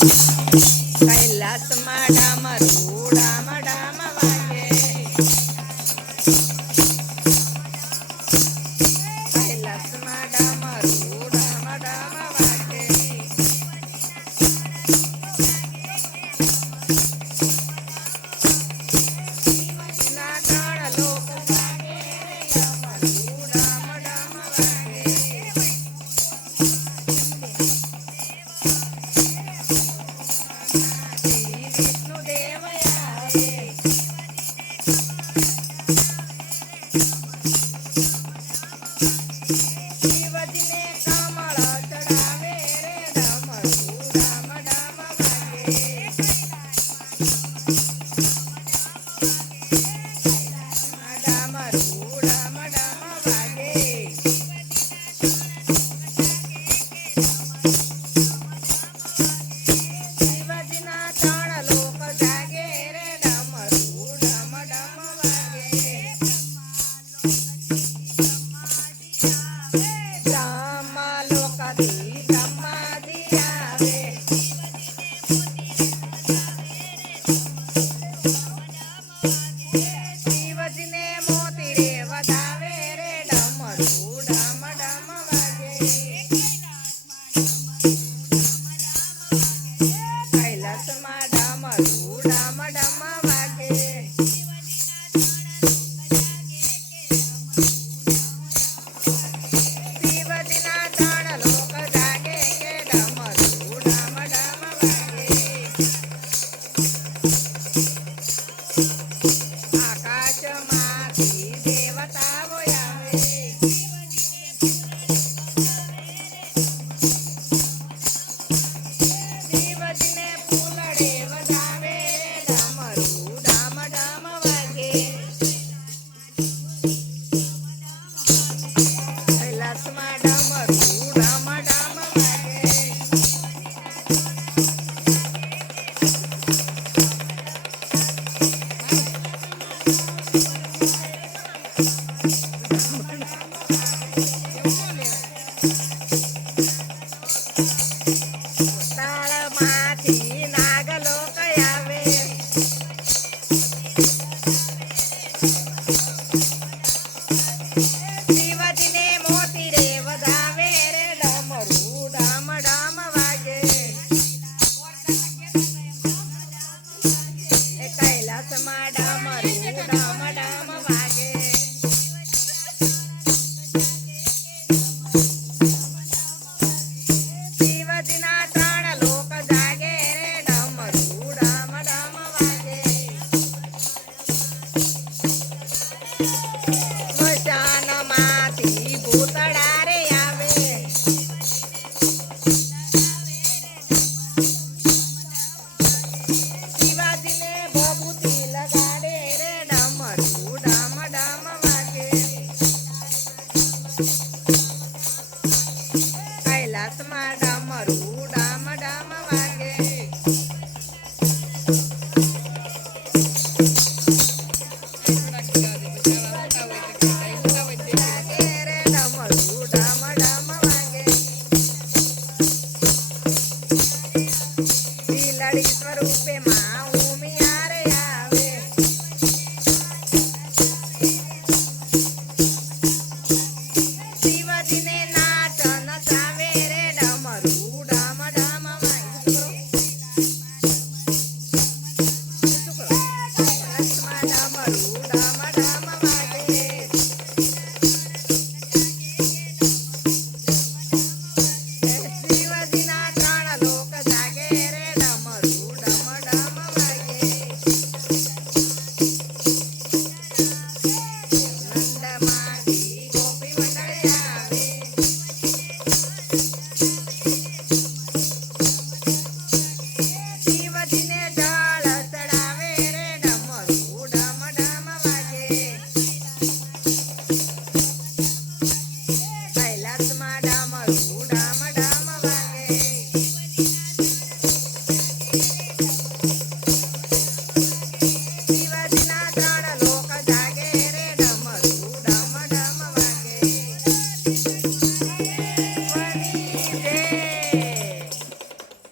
કૈલાસમાં ડામરું ડામ ડામ વાગે, કૈલાસમાં ડામરું ડામ ડામ વાગે, ના ત્રણ લોક જાગે ડામરું ડામ ડામ વાગે, વિષ્ણુદેવ આવે, શિવજીને કમળ ચડાવે રે ડામરું ડામ ડામ વાગે, ડામરું ડામ ડામ વાગે, શિવજીના ત્રણ લોક જાગે રે ડામરું ડામ ડામ વાગે, બ્રહ્મલોકથી બ્રહ્માજી આવે, શિવજીને મોતી રે વધાવે રે ડામરું ડામ ડામ વાગે, કૈલાસમાં ડામરું ડામ ડામ વાગે, શિવજીના ત્રણ લોક જાગે કે ડામરું ડામ ડામ વાગે, આકાશમાંથી દેવતાઓ આવે, શિવજીને ફૂલડે વધાવે ડામરું ડામ ડામ વાગે, કૈલાસમાં ડામરું ડામ ડામ વાગે, તાળમાંથી નાગલોક આવે, શિવજીને મોતી રે વધાવે રે ડામરું ડામ ડામ વાગે, કૈલાસમાં ડામરું ડામ ડામ વાગે, શિવજીના ત્રણ લોક જાગે રે ડામરું ડામ ડામ વાગે, સ્મશાનમાંથી ભૂતડા રે આવે, શિવાજીને ભભૂતિ લગાડે રે ડામરું ડામ ડામ વાગે, કૈલાસમાં ડામરું ડામ ડામ વાગે, જાગે રે ડામરું ડામ ડામ વાગે, બિલાડી